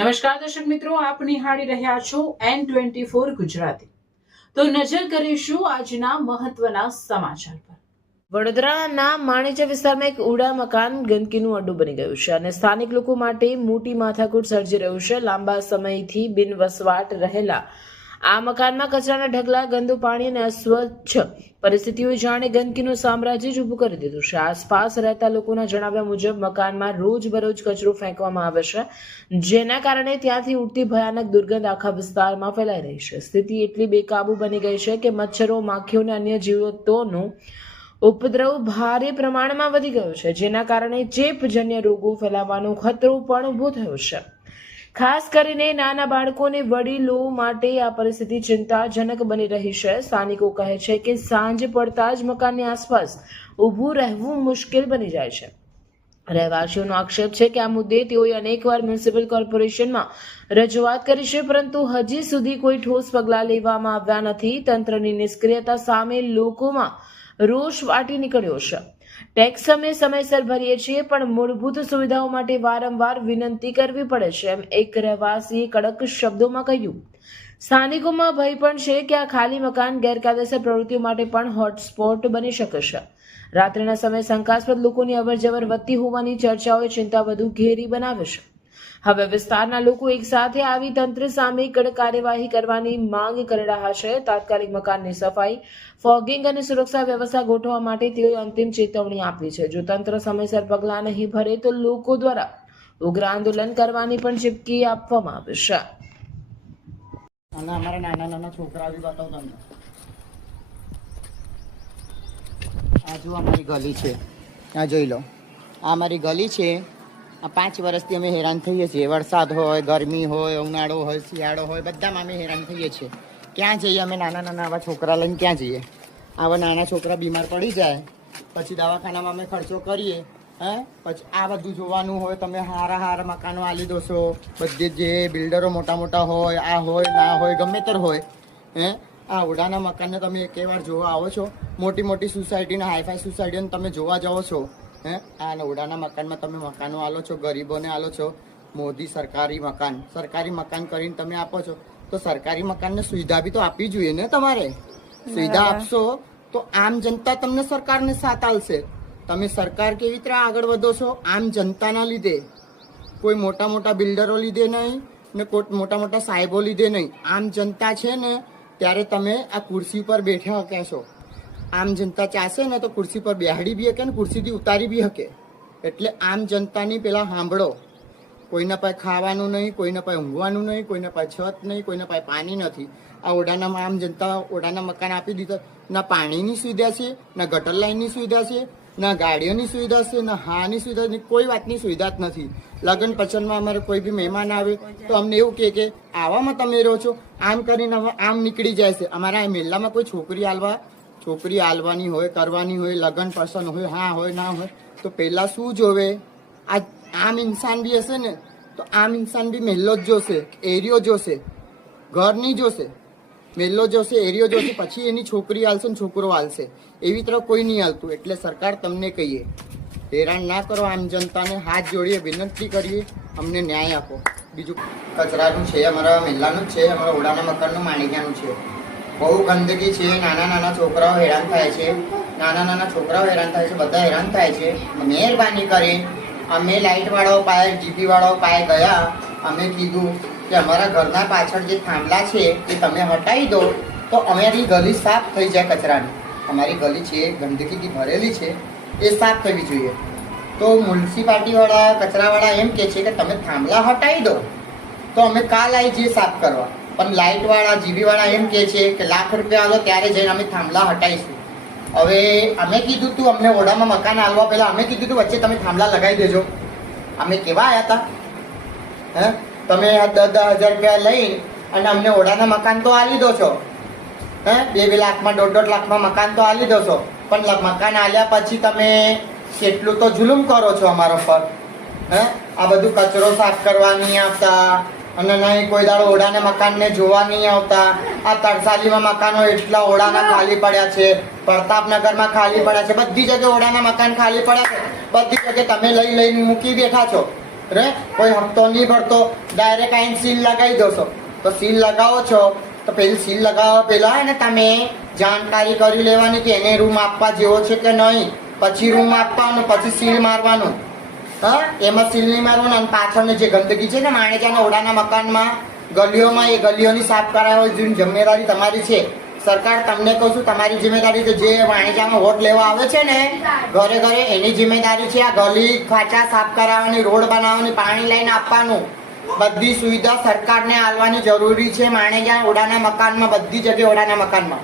નમસ્કાર દર્શક મિત્રો, આપ નિહાળી રહ્યા છો N24 ગુજરાતી। તો નજર કરીશું આજના મહત્વના સમાચાર પર। વડોદરાના માણેજા વિસ્તારમાં એક ઉડા મકાન ગંદકીનું અડ્ડું બની ગયું છે અને સ્થાનિક લોકો માટે મોટી માથાકૂટ સર્જી રહ્યું છે। લાંબા સમયથી બિનવસવાટ રહેલા આ મકાનમાં કચરાના ઢગલા, ગંદુ પાણી અને અસ્વચ્છ પરિસ્થિતિઓએ જાણે ગંદકીનું સામ્રાજ્ય જ ઊભું કરી દીધું છે। આસપાસ રહેતા લોકોના જણાવ્યા મુજબ મકાનમાં રોજબરોજ કચરો ફેંકવામાં આવે છે, જેના કારણે ત્યાંથી ઉઠતી ભયાનક દુર્ગંધ આખા વિસ્તારમાં ફેલાઈ રહી છે। સ્થિતિ એટલી બેકાબુ બની ગઈ છે કે મચ્છરો, માખીઓ અને અન્ય જીવોનું ઉપદ્રવ ભારે પ્રમાણમાં વધી ગયો છે, જેના કારણે ચેપજન્ય રોગો ફેલાવાનો ખતરો પણ ઊભો થયો છે। ખાસ કરીને નાના બાળકો અને વડીલો માટે આ પરિસ્થિતિ ચિંતાજનક બની રહી છે। સ્થાનિકો કહે છે કે સાંજ પડતા જ મકાનની આસપાસ ઊભું રહેવું મુશ્કેલ બની જાય છે। રહેવાસીઓનો આક્ષેપ છે કે આ મુદ્દે તેઓએ અનેકવાર મ્યુનિસિપલ કોર્પોરેશનમાં રજૂઆત કરી છે, પરંતુ હજી સુધી કોઈ ઠોસ પગલાં લેવામાં આવ્યા નથી। તંત્રની નિષ્ક્રિયતા સામે લોકોમાં રોષ ફાટી નીકળ્યો છે। ટેક્સ અમે સમયસર ભરીએ છીએ, પણ મૂળભૂત સુવિધાઓ માટે વારંવાર વિનંતી કરવી પડે છે, એમ એક રહેવાસીએ કડક શબ્દોમાં કહ્યું। સ્થાનિકોમાં ભય પણ છે કે આ ખાલી મકાન ગેરકાયદેસર પ્રવૃત્તિઓ માટે પણ હોટસ્પોટ બની શકે છે। રાત્રિના સમયે શંકાસ્પદ લોકોની અવરજવર વધતી હોવાની ચર્ચાઓએ ચિંતા વધુ ઘેરી બનાવે છે। હવે વિસ્તારના લોકો એકસાથે આવી તંત્ર સામે કડક કાર્યવાહી કરવાની માંગ કરી રહ્યા છે। તાત્કાલિક મકાનની સફાઈ, ફોગિંગ અને સુરક્ષા વ્યવસ્થા ગોઠવવા માટે તેઓએ અંતિમ ચેતવણી આપી છે। જો તંત્ર સમયસર પગલાં નહીં ભરે તો લોકો દ્વારા ઉગ્ર આંદોલન કરવાની પણ ચીમકી આપવામાં આવી છે। અને અમારા નાના નાના છોકરા બી બતાવું તમને। આ જો અમારી ગલી છે, આ જોઈ લો, આ અમારી ગલી છે। આ 5 વર્ષથી અમે હેરાન થઈએ છીએ। વરસાદ હોય, ગરમી હોય, ઉનાળો હોય, શિયાળો હોય, બધામાં અમે હેરાન થઈએ છીએ। ક્યાં જઈએ અમે? નાના નાના આવા છોકરા લઈને ક્યાં જઈએ? આવા નાના છોકરા બીમાર પડી જાય પછી દવાખાનામાં અમે ખર્ચો કરીએ, પછી આ બધું જોવાનું હોય। તમે હારા મકાનો આલી દોશો, બધી જે બિલ્ડરો મોટા મોટા હોય, આ હોય ના હોય, ગમે તેર હોય, આ ઓડાના મકાનને તમે એકેવાર જોવા આવો છો? મોટી મોટી સોસાયટીના, હાઈફાઈ સોસાયટીઓને તમે જોવા જાઓ છો? આ ઓડાના મકાનમાં તમે મકાનો આલો છો, ગરીબોને આલો છો। મોદી સરકારી મકાન કરીને તમે આપો છો, તો સરકારી મકાનને સુવિધા બી તો આપવી જોઈએ ને। તમારે સુવિધા આપશો તો આમ જનતા તમને સરકારને સાથ આલશે। તમે સરકાર કેવી રીતે આગળ વધો છો? આમ જનતાના લીધે, કોઈ મોટા મોટા બિલ્ડરો લીધે નહીં ને કોઈ મોટા મોટા સાહેબો લીધે નહીં। આમ જનતા છે ને ત્યારે તમે આ ખુરશી પર બેઠા કહેશો। આમ જનતા ચાહશે ને તો ખુરશી પર બેહાડી બી શકે ને ખુરશીથી ઉતારી બી શકે। એટલે આમ જનતાની પેલા સાંભળો। કોઈના પાસે ખાવાનું નહીં, કોઈના પાસે ઊંઘવાનું નહીં, કોઈના પાસે છત નહીં, કોઈના પાસે પાણી નથી। આ ઓડાના આમ જનતા ઓડાના મકાન આપી દીધા। ના પાણીની સુવિધા છે, ના ગટર લાઈનની સુવિધા છે, ના ગાડીઓની સુવિધા છે, ના હાની સુવિધા નહીં, કોઈ વાતની સુવિધા જ નથી। લગ્ન પસંદમાં અમારે કોઈ બી મહેમાન આવે તો અમને એવું કે આવામાં તમે રહો છો, આમ કરીને આમ નીકળી જાય છે। અમારા મેલામાં કોઈ છોકરી આલવાની હોય, કરવાની હોય, લગ્ન પસંદ હોય, હા હોય ના હોય, તો પહેલાં શું જોવે? આમ ઇન્સાન બી હશે ને તો આમ ઇન્સાન બી મહેલો જ જોશે, એરિયો જોશે, ઘર નહીં જોશે, મહેલો જોશે, એરિયો જોશે, પછી એની છોકરી આલશે ને છોકરો આલશે। એવી તરફ કોઈ નહીં આલતું। એટલે સરકાર તમને કહીએ, હેરાન ના કરો આમ જનતાને, હાથ જોડીએ, વિનંતી કરીએ, અમને ન્યાય આપો। બીજું કચરાનું છે, અમારા મહેલાનું જ છે, અમારા ઓડાના મકાનનું માણિકિયાનું છે। બહુ ગંદકી છે, નાના છોકરાઓ હેરાન થાય છે, બધા હેરાન થાય છે। મહેરબાની કરી અમે લાઇટ વાળાઓ પાસે, જીપી વાળાઓ પાસે ગયા। અમે કીધું કે અમારા ઘરના પાછળ જે થાંભલા છે એ તમે હટાવી દો તો અમારી ગલી સાફ થઈ જાય કચરાની। અમારી ગલી છે ગંદકીથી ભરેલી છે, એ સાફ થવી જોઈએ। તો મ્યુનિસિપાલિટીવાળા, કચરાવાળા એમ કે છે કે તમે થાંભલા હટાવી દો તો અમે કાલ આવી જઈએ સાફ કરવા। પણ લાઇટવાળા, જીબીવાળા એમ કે છે કે લાખ રૂપિયા આલો ત્યારે જઈને અમે થાંભલા હટાવીશું। હવે અમે કીધું તું, અમને ઓડામાં મકાન આલવા પહેલાં અમે કીધું તું વચ્ચે તમે થાંભલા લગાવી દેજો। અમે કેવા આવ્યા હતા? તમે 10,000 રૂપિયા લઈ અને અમને ઓડાના મકાન તો આલી દો છો, 2 લાખમાં, 1.5 લાખમાં મકાન તો આલી દો છો, પણ મકાન આલ્યા પછી તમે કેટલું તો જુલુમ કરો છો અમારા પર। આ બધું કચરો સાફ કરવા નહીં આવતા, અને નહીં કોઈ દાડો ઓડાના મકાનને જોવા નહીં આવતા। આ તરસાલીમાં મકાનો એટલા ઓડાના ખાલી પડ્યા છે, પ્રતાપનગરમાં ખાલી પડ્યા છે, બધી જગ્યાએ ઓડાના મકાન ખાલી પડ્યા છે, બધી જગ્યાએ તમે લઈને મૂકી બેઠા છો। રે કોઈ હપ્તો નહીં ભરતો ડાયરેક્ટ આઈને સીલ લગાવી દો છો તો સીલ લગાવો છો તો પેલી સીલ લગાવવા પહેલા હે ને તમે જાણકારી કરી લેવાની કે એને રૂમ આપવા જેવો છે કે નહીં, પછી રૂમ આપવાનો, પછી સીલ મારવાનું. હા, એમાં સીલ નહીં મારવાનું. અને પાછળની જે ગંદકી છે ને માણેજાના ઓડાના મકાનમાં ગલીઓમાં, એ ગલીઓની સાફ કરાવવાની જિમ્મેદારી તમારી છે. સરકાર તમને કહું છું, તમારી જિમ્મેદારી છે. જે વાણિજામાં વોટ લેવા આવે છે ને ઘરે ઘરે, એની જિમ્મેદારી છે આ ગલી ખાંચા સાફ કરાવવાની, રોડ બનાવવાની, પાણી લઈને આપવાનું. બધી સુવિધા સરકારને આલવાની જરૂરી છે. માણેજા ઓડાના મકાનમાં, બધી જગ્યાએ ઓડાના મકાનમાં.